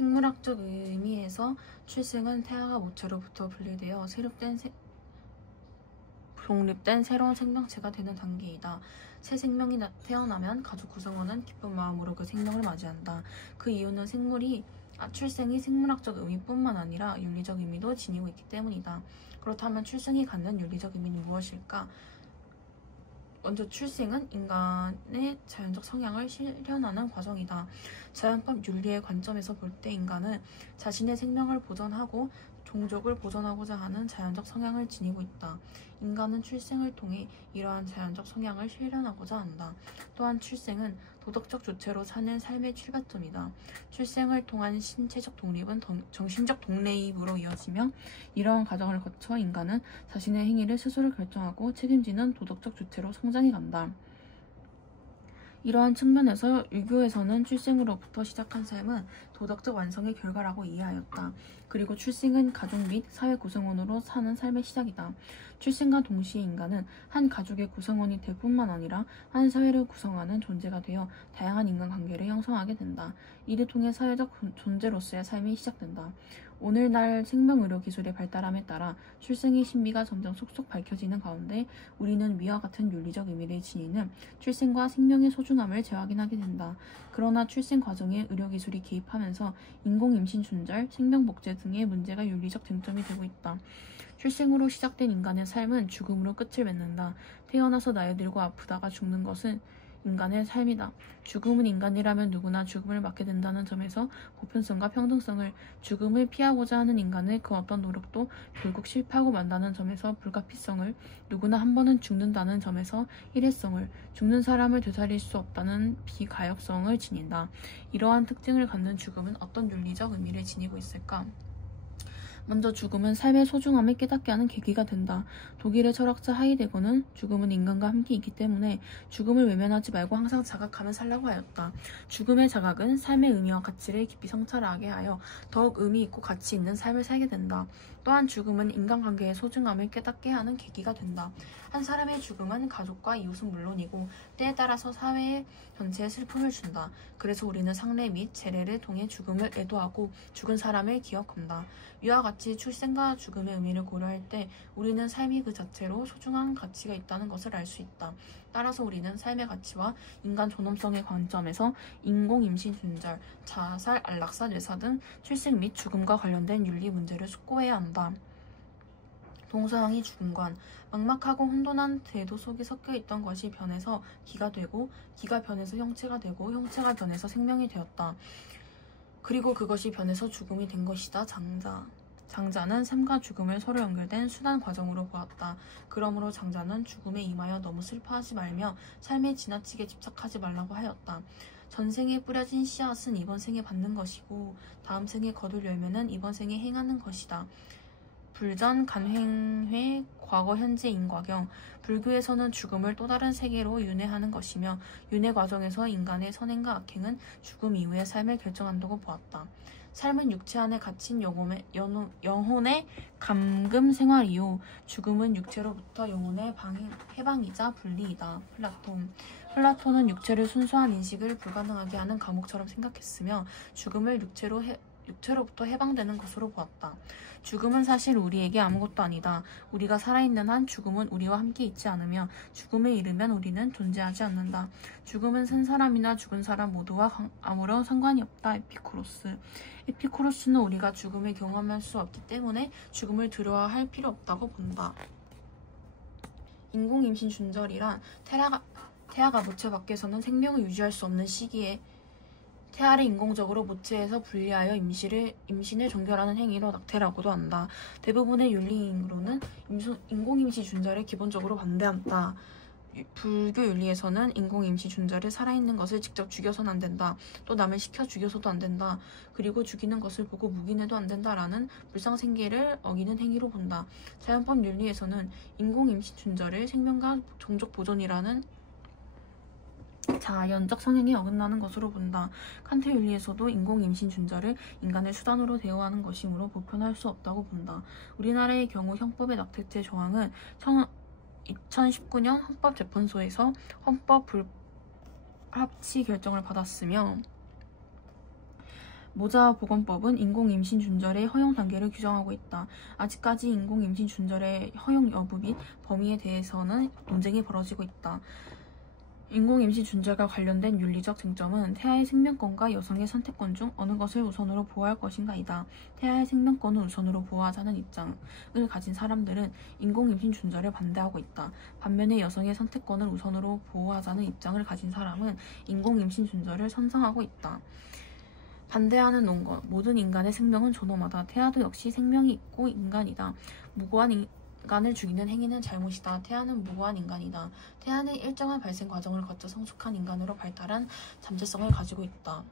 생물학적 의미에서 출생은 태아가 모체로부터 분리되어 독립된 새로운 생명체가 되는 단계이다. 새 생명이 태어나면 가족 구성원은 기쁜 마음으로 그 생명을 맞이한다. 그 이유는 출생이 생물학적 의미뿐만 아니라 윤리적 의미도 지니고 있기 때문이다. 그렇다면 출생이 갖는 윤리적 의미는 무엇일까? 먼저 출생은 인간의 자연적 성향을 실현하는 과정이다. 자연법 윤리의 관점에서 볼 때 인간은 자신의 생명을 보존하고 종족을 보존하고자 하는 자연적 성향을 지니고 있다. 인간은 출생을 통해 이러한 자연적 성향을 실현하고자 한다. 또한 출생은 도덕적 주체로 사는 삶의 출발점이다. 출생을 통한 신체적 독립은 정신적 독립으로 이어지며 이러한 과정을 거쳐 인간은 자신의 행위를 스스로 결정하고 책임지는 도덕적 주체로 성장해 간다. 이러한 측면에서 유교에서는 출생으로부터 시작한 삶은 도덕적 완성의 결과라고 이해하였다. 그리고 출생은 가족 및 사회 구성원으로 사는 삶의 시작이다. 출생과 동시에 인간은 한 가족의 구성원이 될 뿐만 아니라 한 사회를 구성하는 존재가 되어 다양한 인간관계를 형성하게 된다. 이를 통해 사회적 존재로서의 삶이 시작된다. 오늘날 생명의료기술의 발달함에 따라 출생의 신비가 점점 속속 밝혀지는 가운데 우리는 위와 같은 윤리적 의미를 지니는 출생과 생명의 소중함을 재확인하게 된다. 그러나 출생 과정에 의료기술이 개입하면서 인공임신, 준절, 생명복제 등의 문제가 윤리적 쟁점이 되고 있다. 출생으로 시작된 인간의 삶은 죽음으로 끝을 맺는다. 태어나서 나이 들고 아프다가 죽는 것은 인간의 삶이다. 죽음은 인간이라면 누구나 죽음을 맞게 된다는 점에서 보편성과 평등성을, 죽음을 피하고자 하는 인간의 그 어떤 노력도 결국 실패하고 만다는 점에서 불가피성을, 누구나 한 번은 죽는다는 점에서 일회성을, 죽는 사람을 되살릴 수 없다는 비가역성을 지닌다. 이러한 특징을 갖는 죽음은 어떤 윤리적 의미를 지니고 있을까? 먼저 죽음은 삶의 소중함을 깨닫게 하는 계기가 된다. 독일의 철학자 하이데거는 죽음은 인간과 함께 있기 때문에 죽음을 외면하지 말고 항상 자각하며 살라고 하였다. 죽음의 자각은 삶의 의미와 가치를 깊이 성찰하게 하여 더욱 의미 있고 가치 있는 삶을 살게 된다. 또한 죽음은 인간관계의 소중함을 깨닫게 하는 계기가 된다. 한 사람의 죽음은 가족과 이웃은 물론이고 때에 따라서 사회 전체에 슬픔을 준다. 그래서 우리는 상례 및 제례를 통해 죽음을 애도하고 죽은 사람을 기억한다. 이와 같이 출생과 죽음의 의미를 고려할 때 우리는 삶이 그 자체로 소중한 가치가 있다는 것을 알 수 있다. 따라서 우리는 삶의 가치와 인간 존엄성의 관점에서 인공임신, 준절, 자살, 안락사, 뇌사 등 출생 및 죽음과 관련된 윤리 문제를 숙고해야 한다. 동서양이 죽음관, 막막하고 혼돈한 제도 속에 섞여있던 것이 변해서 기가 되고, 기가 변해서 형체가 되고, 형체가 변해서 생명이 되었다. 그리고 그것이 변해서 죽음이 된 것이다. 장자는 삶과 죽음을 서로 연결된 수단 과정으로 보았다. 그러므로 장자는 죽음에 임하여 너무 슬퍼하지 말며 삶에 지나치게 집착하지 말라고 하였다. 전생에 뿌려진 씨앗은 이번 생에 받는 것이고 다음 생에 거둘 열매는 이번 생에 행하는 것이다. 불전, 간횡회, 과거, 현재, 인과경. 불교에서는 죽음을 또 다른 세계로 윤회하는 것이며 윤회 과정에서 인간의 선행과 악행은 죽음 이후의 삶을 결정한다고 보았다. 삶은 육체 안에 갇힌 영혼의 감금 생활이요 죽음은 육체로부터 영혼의 해방이자 분리이다. 플라톤은 육체를 순수한 인식을 불가능하게 하는 감옥처럼 생각했으며 죽음을 육체로부터 해방되는 것으로 보았다. 죽음은 사실 우리에게 아무것도 아니다. 우리가 살아있는 한 죽음은 우리와 함께 있지 않으며 죽음에 이르면 우리는 존재하지 않는다. 죽음은 산 사람이나 죽은 사람 모두와 아무런 상관이 없다. 에피쿠로스는 우리가 죽음을 경험할 수 없기 때문에 죽음을 두려워할 필요 없다고 본다. 인공임신, 준절이란 태아가 모체 밖에서는 생명을 유지할 수 없는 시기에 태아를 인공적으로 모체에서 분리하여 임신을 종결하는 행위로 낙태라고도 한다. 대부분의 윤리인으로는 인공임신, 준절을 기본적으로 반대한다. 불교 윤리에서는 인공임신, 준절을 살아있는 것을 직접 죽여서는 안 된다. 또 남을 시켜 죽여서도 안 된다. 그리고 죽이는 것을 보고 묵인해도 안 된다라는 불상생계를 어기는 행위로 본다. 자연법 윤리에서는 인공임신, 준절을 생명과 종족 보존이라는 자연적 성향에 어긋나는 것으로 본다. 칸트 윤리에서도 인공임신, 준절을 인간의 수단으로 대우하는 것이므로 보편할 수 없다고 본다. 우리나라의 경우 형법의 낙태죄 조항은 2019년 헌법재판소에서 헌법 불합치 결정을 받았으며 모자보건법은 인공임신 준절의 허용 단계를 규정하고 있다. 아직까지 인공임신 준절의 허용 여부 및 범위에 대해서는 논쟁이 벌어지고 있다. 인공임신 준절과 관련된 윤리적 쟁점은 태아의 생명권과 여성의 선택권 중 어느 것을 우선으로 보호할 것인가이다. 태아의 생명권을 우선으로 보호하자는 입장을 가진 사람들은 인공임신 준절에 반대하고 있다. 반면에 여성의 선택권을 우선으로 보호하자는 입장을 가진 사람은 인공임신 준절을 찬성하고 있다. 반대하는 논거. 모든 인간의 생명은 존엄하다. 태아도 역시 생명이 있고 인간이다. 무고한 인간을 죽이는 행위는 잘못이다. 태아는 무고한 인간이다. 태아는 일정한 발생 과정을 거쳐 성숙한 인간으로 발달한 잠재성을 가지고 있다.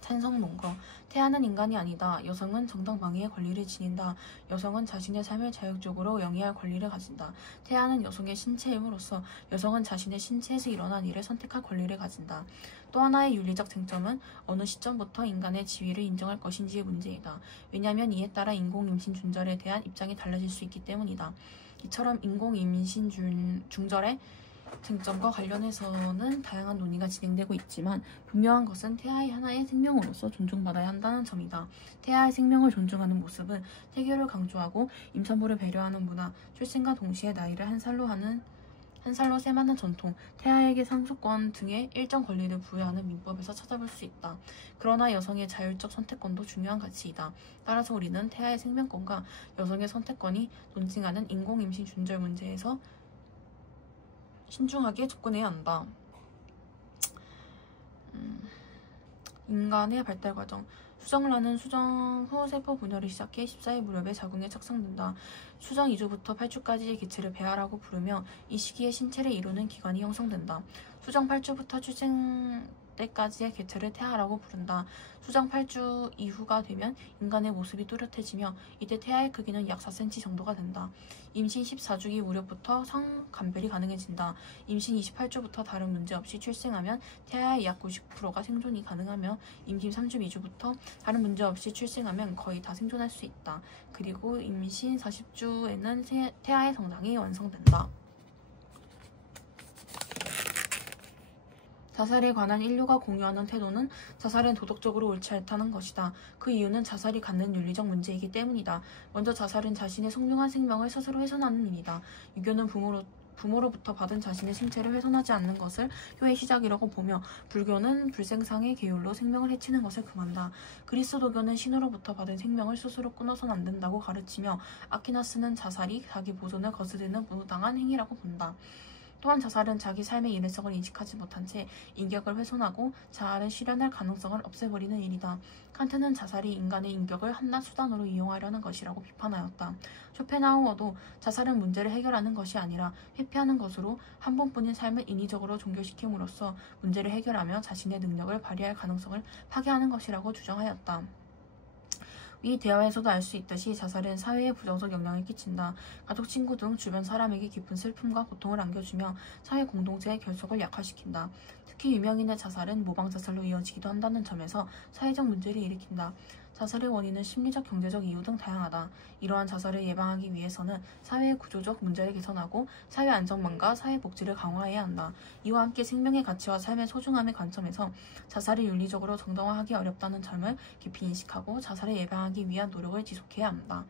찬성 논거. 태아는 인간이 아니다. 여성은 정당방위의 권리를 지닌다. 여성은 자신의 삶을 자율적으로 영위할 권리를 가진다. 태아는 여성의 신체임으로써 여성은 자신의 신체에서 일어난 일을 선택할 권리를 가진다. 또 하나의 윤리적 쟁점은 어느 시점부터 인간의 지위를 인정할 것인지의 문제이다. 왜냐하면 이에 따라 인공임신 준절에 대한 입장이 달라질 수 있기 때문이다. 이처럼 인공임신 중절의 쟁점과 관련해서는 다양한 논의가 진행되고 있지만 분명한 것은 태아의 하나의 생명으로서 존중받아야 한다는 점이다. 태아의 생명을 존중하는 모습은 태교를 강조하고 임산부를 배려하는 문화, 출생과 동시에 나이를 한 살로 셈하는 전통, 태아에게 상속권 등의 일정 권리를 부여하는 민법에서 찾아볼 수 있다. 그러나 여성의 자율적 선택권도 중요한 가치이다. 따라서 우리는 태아의 생명권과 여성의 선택권이 논증하는 인공임신 준절 문제에서 신중하게 접근해야 한다. 인간의 발달 과정. 수정란은 수정 후 세포 분열을 시작해 14일 무렵에 자궁에 착상된다. 수정 2주부터 8주까지의 기체를 배아라고 부르며 이 시기에 신체를 이루는 기관이 형성된다. 수정 8주부터 출생 때까지의 개체를 태아라고 부른다. 수정 8주 이후가 되면 인간의 모습이 뚜렷해지며 이때 태아의 크기는 약 4cm 정도가 된다. 임신 14주기 무렵부터 성감별이 가능해진다. 임신 28주부터 다른 문제 없이 출생하면 태아의 약 90%가 생존이 가능하며 임신 32주부터 다른 문제 없이 출생하면 거의 다 생존할 수 있다. 그리고 임신 40주에는 태아의 성장이 완성된다. 자살에 관한 인류가 공유하는 태도는 자살은 도덕적으로 옳지 않다는 것이다. 그 이유는 자살이 갖는 윤리적 문제이기 때문이다. 먼저 자살은 자신의 소중한 생명을 스스로 훼손하는 일이다. 유교는 부모로부터 받은 자신의 신체를 훼손하지 않는 것을 효의 시작이라고 보며 불교는 불생상의 계율로 생명을 해치는 것을 금한다. 그리스도교는 신으로부터 받은 생명을 스스로 끊어서는 안 된다고 가르치며 아퀴나스는 자살이 자기 보존을 거스르는 부당한 행위라고 본다. 또한 자살은 자기 삶의 일회성을 인식하지 못한 채 인격을 훼손하고 자아를 실현할 가능성을 없애버리는 일이다. 칸트는 자살이 인간의 인격을 한낱 수단으로 이용하려는 것이라고 비판하였다. 쇼펜하우어도 자살은 문제를 해결하는 것이 아니라 회피하는 것으로 한 번뿐인 삶을 인위적으로 종결시킴으로써 문제를 해결하며 자신의 능력을 발휘할 가능성을 파괴하는 것이라고 주장하였다. 이 대화에서도 알 수 있듯이 자살은 사회에 부정적 영향을 끼친다. 가족, 친구 등 주변 사람에게 깊은 슬픔과 고통을 안겨주며 사회 공동체의 결속을 약화시킨다. 특히 유명인의 자살은 모방자살로 이어지기도 한다는 점에서 사회적 문제를 일으킨다. 자살의 원인은 심리적, 경제적 이유 등 다양하다. 이러한 자살을 예방하기 위해서는 사회의 구조적 문제를 개선하고 사회 안정망과 사회 복지를 강화해야 한다. 이와 함께 생명의 가치와 삶의 소중함의 관점에서 자살을 윤리적으로 정당화하기 어렵다는 점을 깊이 인식하고 자살을 예방하기 위한 노력을 지속해야 한다.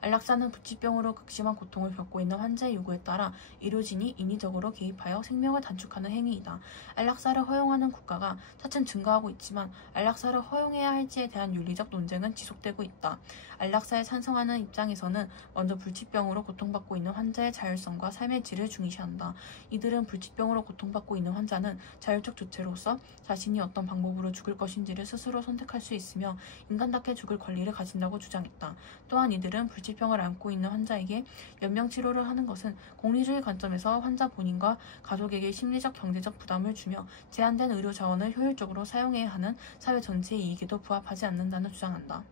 안락사는 불치병으로 극심한 고통을 겪고 있는 환자의 요구에 따라 의료진이 인위적으로 개입하여 생명을 단축하는 행위이다. 안락사를 허용하는 국가가 차츰 증가하고 있지만 안락사를 허용해야 할지에 대한 윤리적 논쟁은 지속되고 있다. 안락사에 찬성하는 입장에서는 먼저 불치병으로 고통받고 있는 환자의 자율성과 삶의 질을 중시한다. 이들은 불치병으로 고통받고 있는 환자는 자율적 주체로서 자신이 어떤 방법으로 죽을 것인지를 스스로 선택할 수 있으며 인간답게 죽을 권리를 가진다고 주장했다. 또한 이들은 불치병을 앓고 있는 환자에게 연명치료를 하는 것은 공리주의 관점에서 환자 본인과 가족에게 심리적, 경제적 부담을 주며 제한된 의료 자원을 효율적으로 사용해야 하는 사회 전체의 이익에도 부합하지 않는다는 주장한다.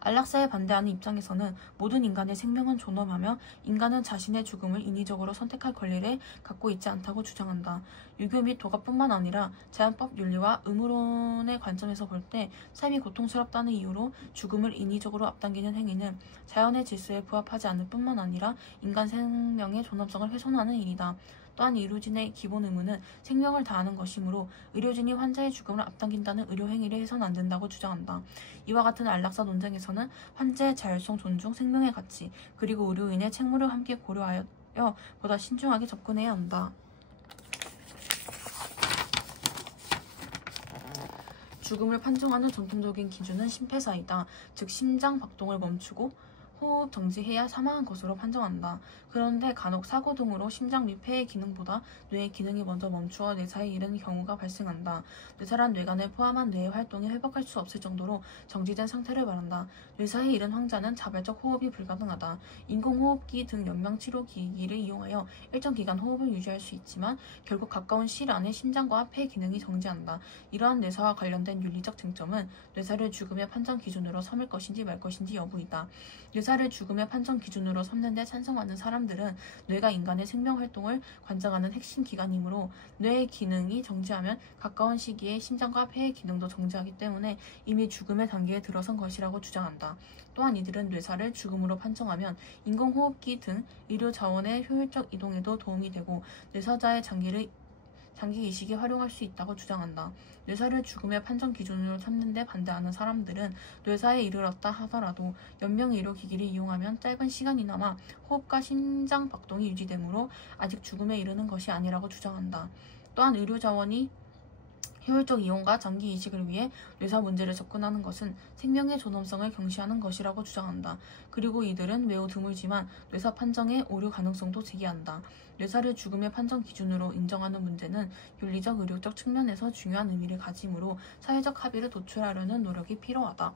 안락사에 반대하는 입장에서는 모든 인간의 생명은 존엄하며 인간은 자신의 죽음을 인위적으로 선택할 권리를 갖고 있지 않다고 주장한다. 유교 및 도가뿐만 아니라 자연법 윤리와 의무론의 관점에서 볼 때 삶이 고통스럽다는 이유로 죽음을 인위적으로 앞당기는 행위는 자연의 질서에 부합하지 않을 뿐만 아니라 인간 생명의 존엄성을 훼손하는 일이다. 또한 의료진의 기본 의무는 생명을 다하는 것이므로 의료진이 환자의 죽음을 앞당긴다는 의료 행위를 해서는 안 된다고 주장한다. 이와 같은 안락사 논쟁에서는 환자의 자율성 존중, 생명의 가치, 그리고 의료인의 책무를 함께 고려하여 보다 신중하게 접근해야 한다. 죽음을 판정하는 전통적인 기준은 심폐사이다. 즉 심장 박동을 멈추고 호흡 정지해야 사망한 것으로 판정한다. 그런데 간혹 사고 등으로 심장 및 폐의 기능보다 뇌의 기능이 먼저 멈추어 뇌사에 이르는 경우가 발생한다. 뇌사란 뇌관을 포함한 뇌의 활동이 회복할 수 없을 정도로 정지된 상태를 말한다. 뇌사에 이른 환자는 자발적 호흡이 불가능하다. 인공호흡기 등 연명치료기기를 이용하여 일정 기간 호흡을 유지할 수 있지만 결국 가까운 시일 안에 심장과 폐 기능이 정지한다. 이러한 뇌사와 관련된 윤리적 쟁점은 뇌사를 죽음의 판정 기준으로 삼을 것인지 말 것인지 여부이다. 뇌사를 죽음의 판정 기준으로 삼는 데 찬성하는 사람들은 뇌가 인간의 생명 활동을 관장하는 핵심 기관이므로 뇌의 기능이 정지하면 가까운 시기에 심장과 폐의 기능도 정지하기 때문에 이미 죽음의 단계에 들어선 것이라고 주장한다. 또한 이들은 뇌사를 죽음으로 판정하면 인공호흡기 등 의료 자원의 효율적 이동에도 도움이 되고 뇌사자의 장기 이식에 활용할 수 있다고 주장한다. 뇌사를 죽음의 판정 기준으로 삼는 데 반대하는 사람들은 뇌사에 이르렀다 하더라도 연명 의료기기를 이용하면 짧은 시간이나마 호흡과 심장 박동이 유지되므로 아직 죽음에 이르는 것이 아니라고 주장한다. 또한 의료 자원이 효율적 이용과 장기 이식을 위해 뇌사 문제를 접근하는 것은 생명의 존엄성을 경시하는 것이라고 주장한다. 그리고 이들은 매우 드물지만 뇌사 판정의 오류 가능성도 제기한다. 뇌사를 죽음의 판정 기준으로 인정하는 문제는 윤리적 의료적 측면에서 중요한 의미를 가지므로 사회적 합의를 도출하려는 노력이 필요하다.